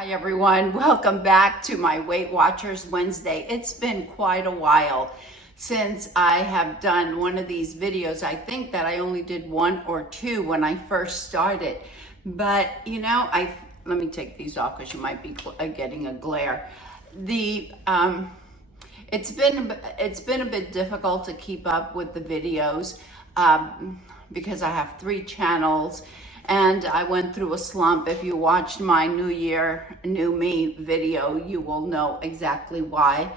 Hi everyone, welcome back to my Weight Watchers Wednesday. It's been quite a while since I have done one of these videos. I think that I only did one or two when I first started, but you know, let me take these off because you might be getting a glare. It's been a bit difficult to keep up with the videos because I have 3 channels. And I went through a slump. If you watched my New Year, New Me video, you will know exactly why.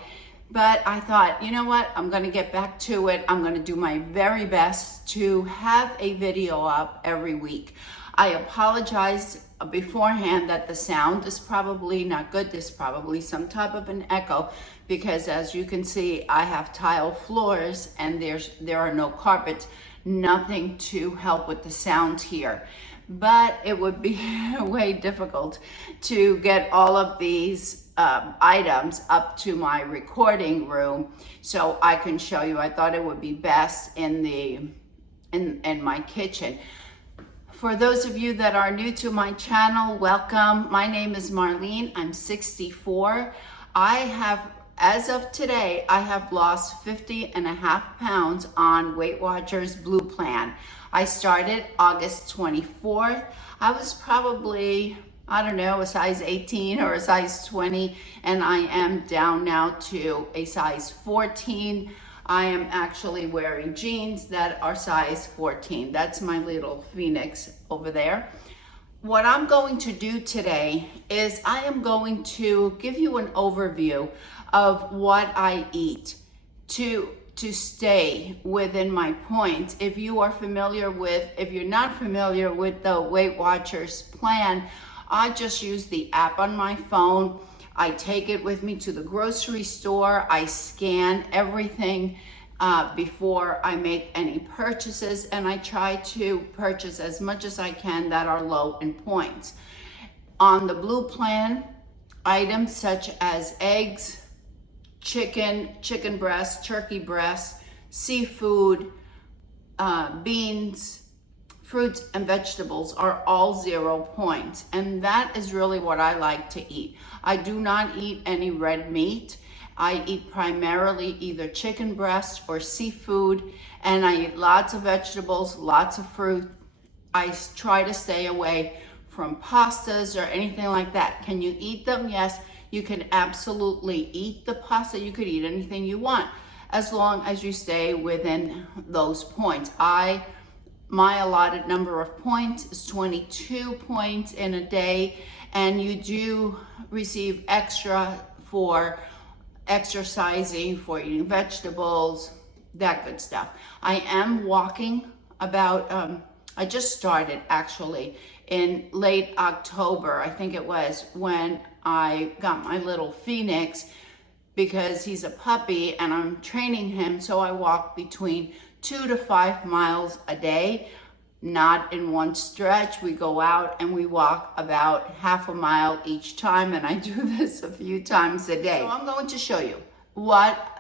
But I thought, you know what? I'm gonna get back to it. I'm gonna do my very best to have a video up every week. I apologize beforehand that the sound is probably not good. There's probably some type of an echo because as you can see, I have tile floors and there are no carpets, nothing to help with the sound here. But it would be way difficult to get all of these items up to my recording room so I can show you. I thought it would be best in my kitchen. For those of you that are new to my channel, welcome. My name is Marlene. I'm 64. As of today, I have lost 50.5 pounds on Weight Watchers Blue Plan. I started August 24th. I was probably, I don't know, a size 18 or a size 20, and I am down now to a size 14. I am actually wearing jeans that are size 14. That's my little Phoenix over there. What I'm going to do today is I am going to give you an overview of what I eat to stay within my points. If you're not familiar with the Weight Watchers plan, I just use the app on my phone. I take it with me to the grocery store. I scan everything before I make any purchases, and I try to purchase as much as I can that are low in points. On the Blue Plan, items such as eggs, chicken breast, turkey breast, seafood, beans, fruits and vegetables are all 0 points. And that is really what I like to eat. I do not eat any red meat. I eat primarily either chicken breast or seafood, and I eat lots of vegetables, lots of fruit. I try to stay away from pastas or anything like that. Can you eat them? Yes. You can absolutely eat the pasta. You could eat anything you want as long as you stay within those points. My allotted number of points is 22 points in a day, and you do receive extra for exercising, for eating vegetables, that good stuff. I am walking about, I just started actually in late October, I think it was, when I got my little Phoenix because he's a puppy and I'm training him. So I walk between 2 to 5 miles a day, not in one stretch. We go out and we walk about half a mile each time, and I do this a few times a day. So I'm going to show you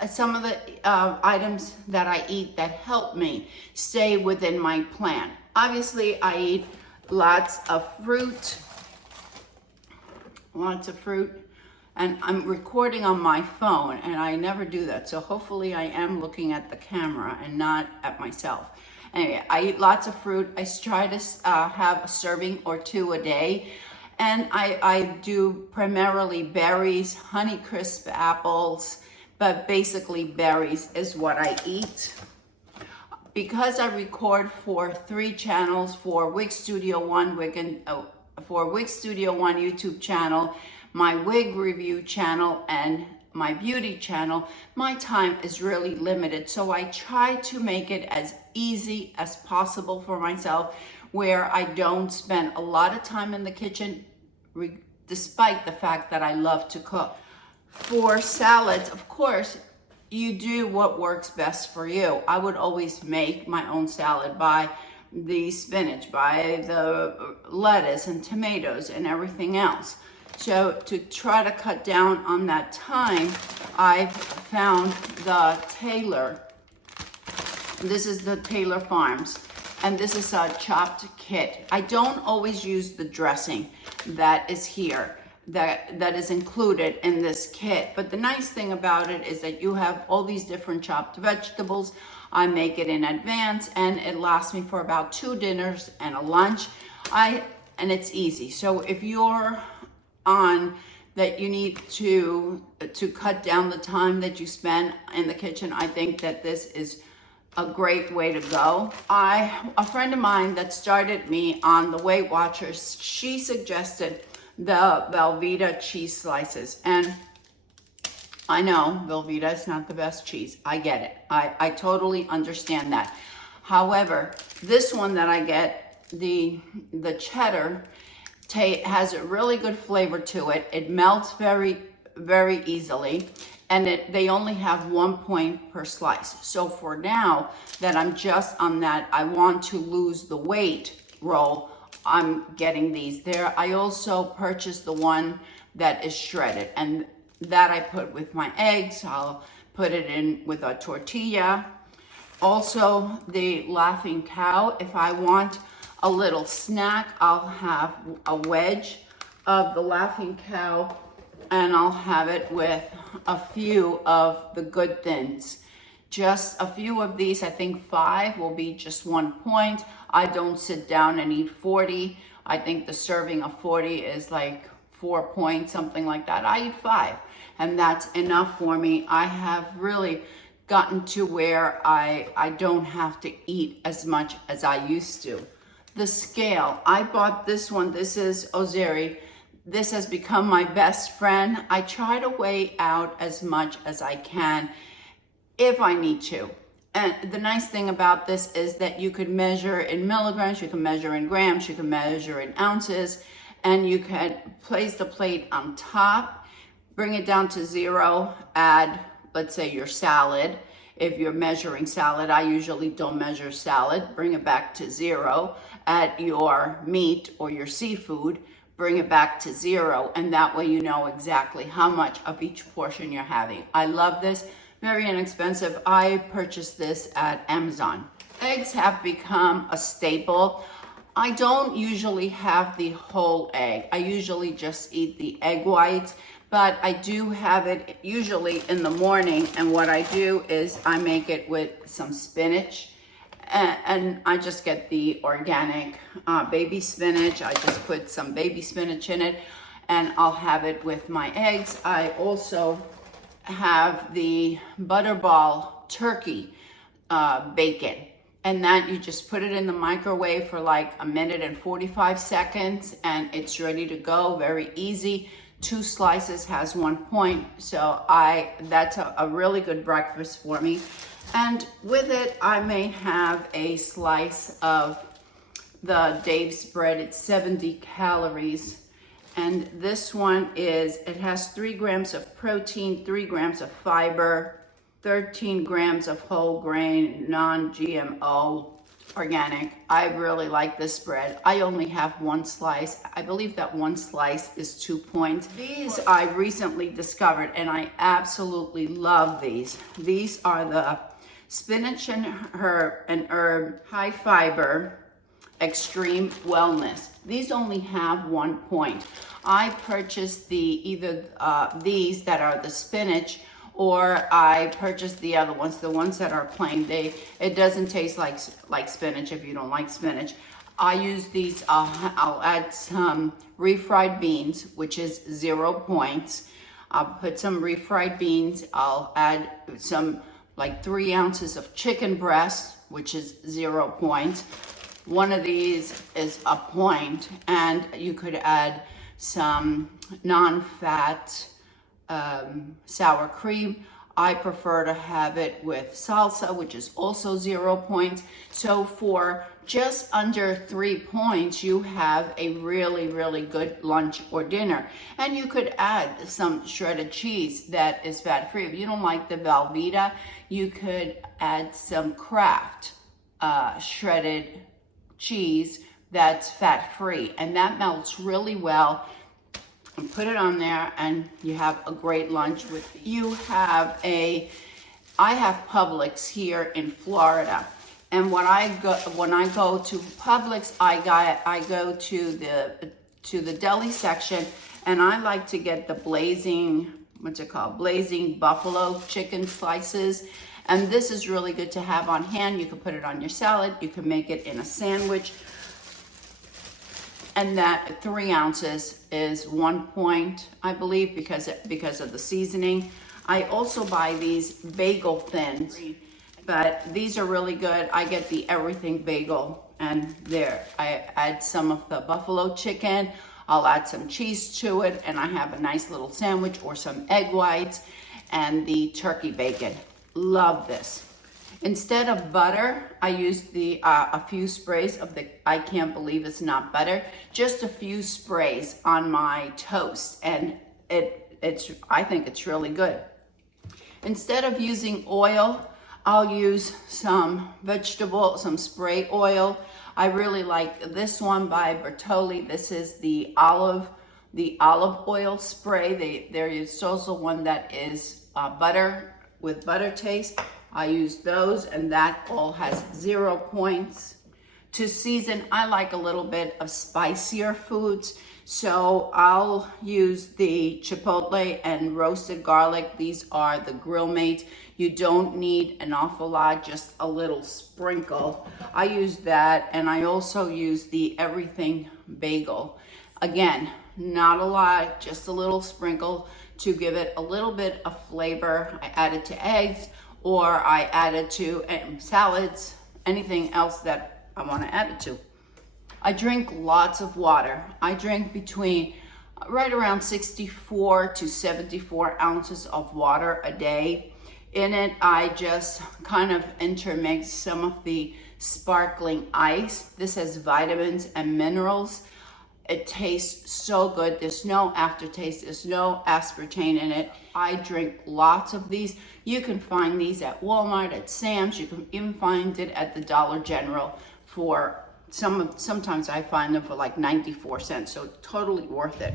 some of the items that I eat that help me stay within my plan. Obviously, I eat lots of fruit, and I'm recording on my phone, and I never do that, so hopefully I am looking at the camera and not at myself. Anyway, I eat lots of fruit. I try to have a serving or 2 a day, and I do primarily berries, Honeycrisp apples, but basically berries is what I eat. Because I record for 3 channels, for Wig Studio One YouTube channel, my wig review channel, and my beauty channel, my time is really limited. So I try to make it as easy as possible for myself, where I don't spend a lot of time in the kitchen, despite the fact that I love to cook. For salads, of course, you do what works best for you. I would always make my own salad, buy the spinach, buy the lettuce and tomatoes and everything else. So to try to cut down on that time, I've found the Taylor. This is the Taylor Farms, and this is a chopped kit. I don't always use the dressing that is here. that is included in this kit. But the nice thing about it is that you have all these different chopped vegetables. I make it in advance and it lasts me for about 2 dinners and a lunch. And it's easy. So if you're on that you need to cut down the time that you spend in the kitchen, I think that this is a great way to go. A friend of mine that started me on the Weight Watchers, she suggested the Velveeta cheese slices. And I know Velveeta is not the best cheese. I get it. I totally understand that. However, this one that I get, the cheddar, has a really good flavor to it. It melts very, very easily. And they only have 1 point per slice. So for now that I'm just on that, I want to lose the weight roll, I'm getting these there. I also purchased the one that is shredded, and that I put with my eggs. I'll put it in with a tortilla. Also the Laughing Cow, if I want a little snack, I'll have a wedge of the Laughing Cow and I'll have it with a few of the Good Thins. Just a few of these, I think 5 will be just 1 point. I don't sit down and eat 40. I think the serving of 40 is like 4 points, something like that. I eat 5 and that's enough for me. I have really gotten to where I don't have to eat as much as I used to. The scale, I bought this one. This is Ozeri. This has become my best friend. I try to weigh out as much as I can if I need to. And the nice thing about this is that you could measure in milligrams, you can measure in grams, you can measure in ounces, and you can place the plate on top, bring it down to 0, add, let's say, your salad. If you're measuring salad, I usually don't measure salad. Bring it back to 0. Add your meat or your seafood, bring it back to 0, and that way you know exactly how much of each portion you're having. I love this. Very inexpensive. I purchased this at Amazon. Eggs have become a staple. I don't usually have the whole egg. I usually just eat the egg whites, but I do have it usually in the morning, and what I do is I make it with some spinach, and I just get the organic baby spinach. I just put some baby spinach in it, and I'll have it with my eggs. I also have the Butterball turkey bacon, and that you just put it in the microwave for like 1 minute and 45 seconds, and it's ready to go. Very easy. 2 slices has 1 point, so that's a really good breakfast for me. And with it, I may have a slice of the Dave's bread. It's 70 calories. And this one it has 3 grams of protein, 3 grams of fiber, 13 grams of whole grain, non-GMO, organic. I really like this bread. I only have 1 slice. I believe that 1 slice is 2 points. These I recently discovered, and I absolutely love these. These are the spinach and herb high fiber extreme wellness. These only have 1 point. I purchased either these that are the spinach, or I purchased the other ones, the ones that are plain. It doesn't taste like spinach if you don't like spinach. I use these. I'll add some refried beans, which is 0 points. I'll put some refried beans. I'll add some like 3 ounces of chicken breast, which is 0 points. One of these is a point, and you could add some non-fat sour cream. I prefer to have it with salsa, which is also 0 points. So for just under 3 points, you have a really, really good lunch or dinner. And you could add some shredded cheese that is fat-free. If you don't like the Velveeta, you could add some Kraft shredded cheese that's fat-free, and that melts really well. And put it on there, and you have a great lunch with you. I have Publix here in Florida, and when I go to Publix, I go to the deli section, And I like to get the blazing, what's it called? Blazing buffalo chicken slices. And this is really good to have on hand. You can put it on your salad. You can make it in a sandwich. And that 3 ounces is 1 point, I believe, because of the seasoning. I also buy these bagel thins, but these are really good. I get the everything bagel, and there I add some of the buffalo chicken. I'll add some cheese to it, and I have a nice little sandwich or some egg whites and the turkey bacon. Love this. Instead of butter, I use a few sprays of the, I can't believe it's not butter, just a few sprays on my toast, and I think it's really good. Instead of using oil, I'll use some spray oil. I really like this one by Bertolli. This is the olive oil spray. There is also one that is butter with butter taste. I use those, and that all has 0 points. To season, I like a little bit of spicier foods, so I'll use the chipotle and roasted garlic. These are the Grill Mates. You don't need an awful lot, just a little sprinkle. I use that, and I also use the everything bagel. Again, not a lot, just a little sprinkle to give it a little bit of flavor. I add it to eggs, or I add it to salads, anything else that I want to add it to. I drink lots of water. I drink between right around 64 to 74 ounces of water a day. In it, I just kind of intermix some of the sparkling ice. This has vitamins and minerals. It tastes so good. There's no aftertaste. There's no aspartame in it. I drink lots of these. You can find these at Walmart, at Sam's. You can even find it at the Dollar General for sometimes I find them for like 94 cents. So totally worth it.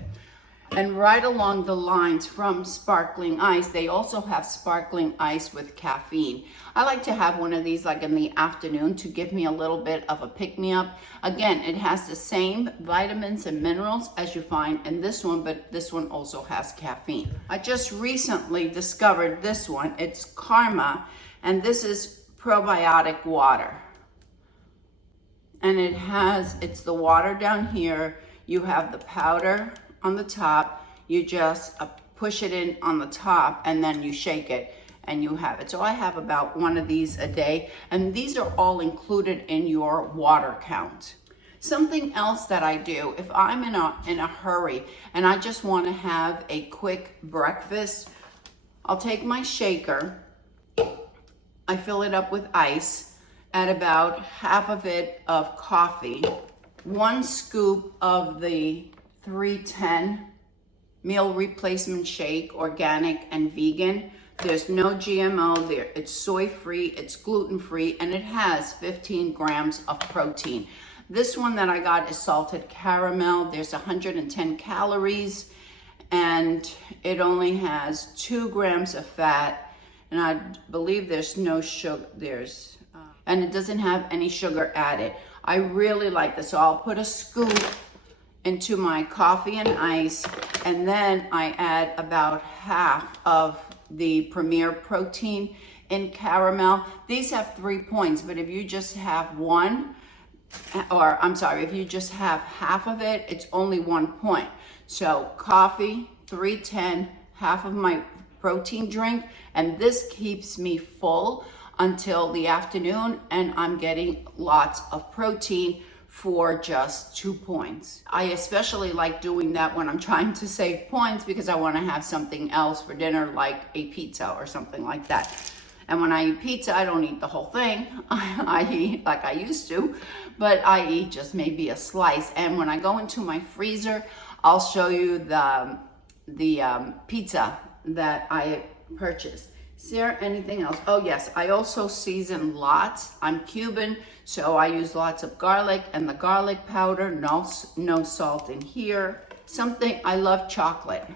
And right along the lines from sparkling ice, they also have sparkling ice with caffeine. I like to have one of these like in the afternoon to give me a little bit of a pick-me-up. Again, it has the same vitamins and minerals as you find in this one, but this one also has caffeine. I just recently discovered this one. It's Karma, and this is probiotic water. And it's the water down here. You have the powder on the top. You just push it in on the top, and then you shake it, and you have it. So I have about one of these a day, and these are all included in your water count. Something else that I do, if I'm in a hurry and I just want to have a quick breakfast, I'll take my shaker, I fill it up with ice, add about half of it of coffee, 1 scoop of the 310 meal replacement shake, organic and vegan. There's no GMO there. It's soy-free, it's gluten-free, and it has 15 grams of protein. This one that I got is salted caramel. There's 110 calories, and it only has 2 grams of fat, and I believe there's no sugar. And it doesn't have any sugar added. I really like this, so I'll put a scoop into my coffee and ice, and then I add about half of the Premier Protein in caramel. These have 3 points, but if you just have if you just have half of it, it's only 1 point. So coffee, 310, half of my protein drink, and this keeps me full until the afternoon, and I'm getting lots of protein for just 2 points. I especially like doing that when I'm trying to save points because I want to have something else for dinner, like a pizza or something like that. And when I eat pizza, I don't eat the whole thing. I eat like I used to, but I eat just maybe a slice. And when I go into my freezer, I'll show you the pizza that I purchased. Is there anything else? Oh yes, I also season lots. I'm Cuban, so I use lots of garlic and the garlic powder, no salt in here. I love chocolate.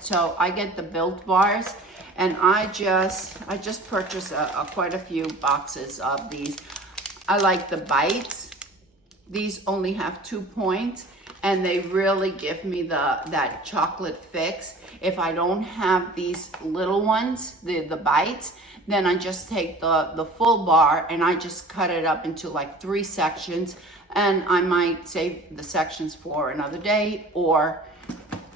So I get the Built bars, and I just purchased quite a few boxes of these. I like the bites. These only have 2 points, and they really give me that chocolate fix. If I don't have these little ones, the bites, then I just take the full bar and I just cut it up into like 3 sections, and I might save the sections for another day or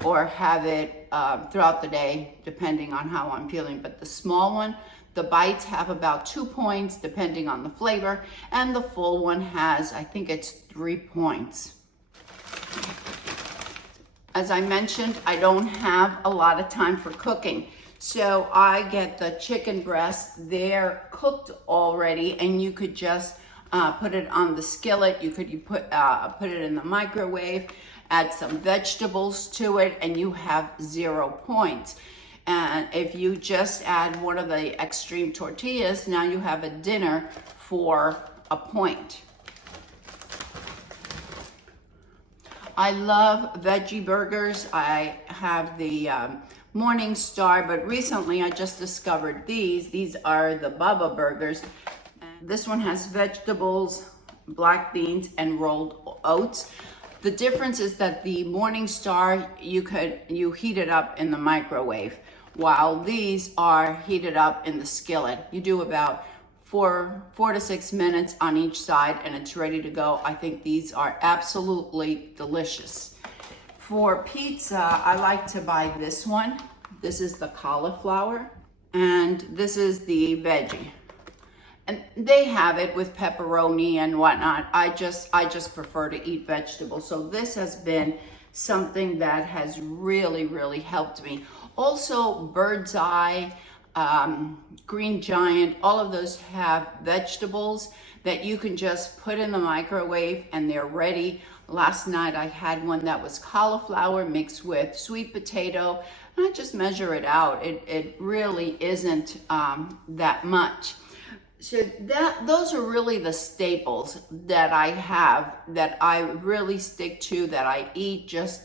have it throughout the day, depending on how I'm feeling. But the small one, the bites have about 2 points depending on the flavor, and the full one has, I think it's 3 points. As I mentioned, I don't have a lot of time for cooking. So I get the chicken breasts, they're cooked already, and you could just put it on the skillet. You could put it in the microwave, add some vegetables to it, and you have 0 points. And if you just add one of the extreme tortillas, now you have a dinner for a point. I love veggie burgers. I have the Morning Star, but recently I just discovered these. These are the Bubba burgers. And this one has vegetables, black beans, and rolled oats. The difference is that the Morning Star, you heat it up in the microwave, while these are heated up in the skillet. You do about 4 to 6 minutes on each side, and it's ready to go. I think these are absolutely delicious. For pizza, I like to buy this one. This is the cauliflower, and this is the veggie. And they have it with pepperoni and whatnot. I just prefer to eat vegetables. So this has been something that has really, really helped me. Also, Bird's Eye, Green Giant, all of those have vegetables that you can just put in the microwave and they're ready. Last night I had one that was cauliflower mixed with sweet potato, and I just measure it out. It really isn't that much. So those are really the staples that I have, that I really stick to, that I eat just,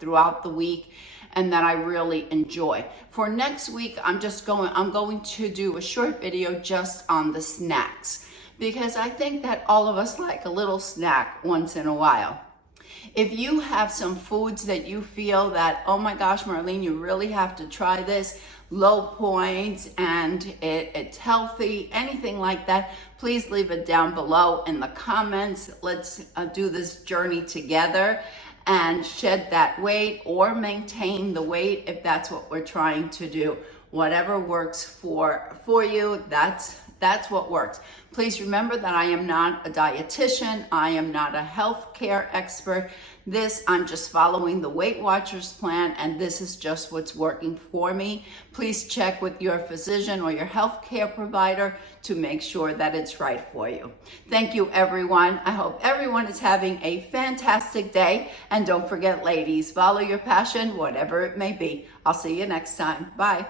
throughout the week, and that I really enjoy. For next week, I'm going to do a short video just on the snacks, because I think that all of us like a little snack once in a while. If you have some foods that you feel that, oh my gosh, Marlene, you really have to try this, low points, and it's healthy, anything like that, please leave it down below in the comments. Let's do this journey together and shed that weight or maintain the weight if that's what we're trying to do. Whatever works for you, that's what works. Please remember that I am not a dietitian. I am not a healthcare expert. I'm just following the Weight Watchers plan, and this is just what's working for me. Please check with your physician or your healthcare provider to make sure that it's right for you. Thank you, everyone. I hope everyone is having a fantastic day. And don't forget, ladies, follow your passion, whatever it may be. I'll see you next time. Bye.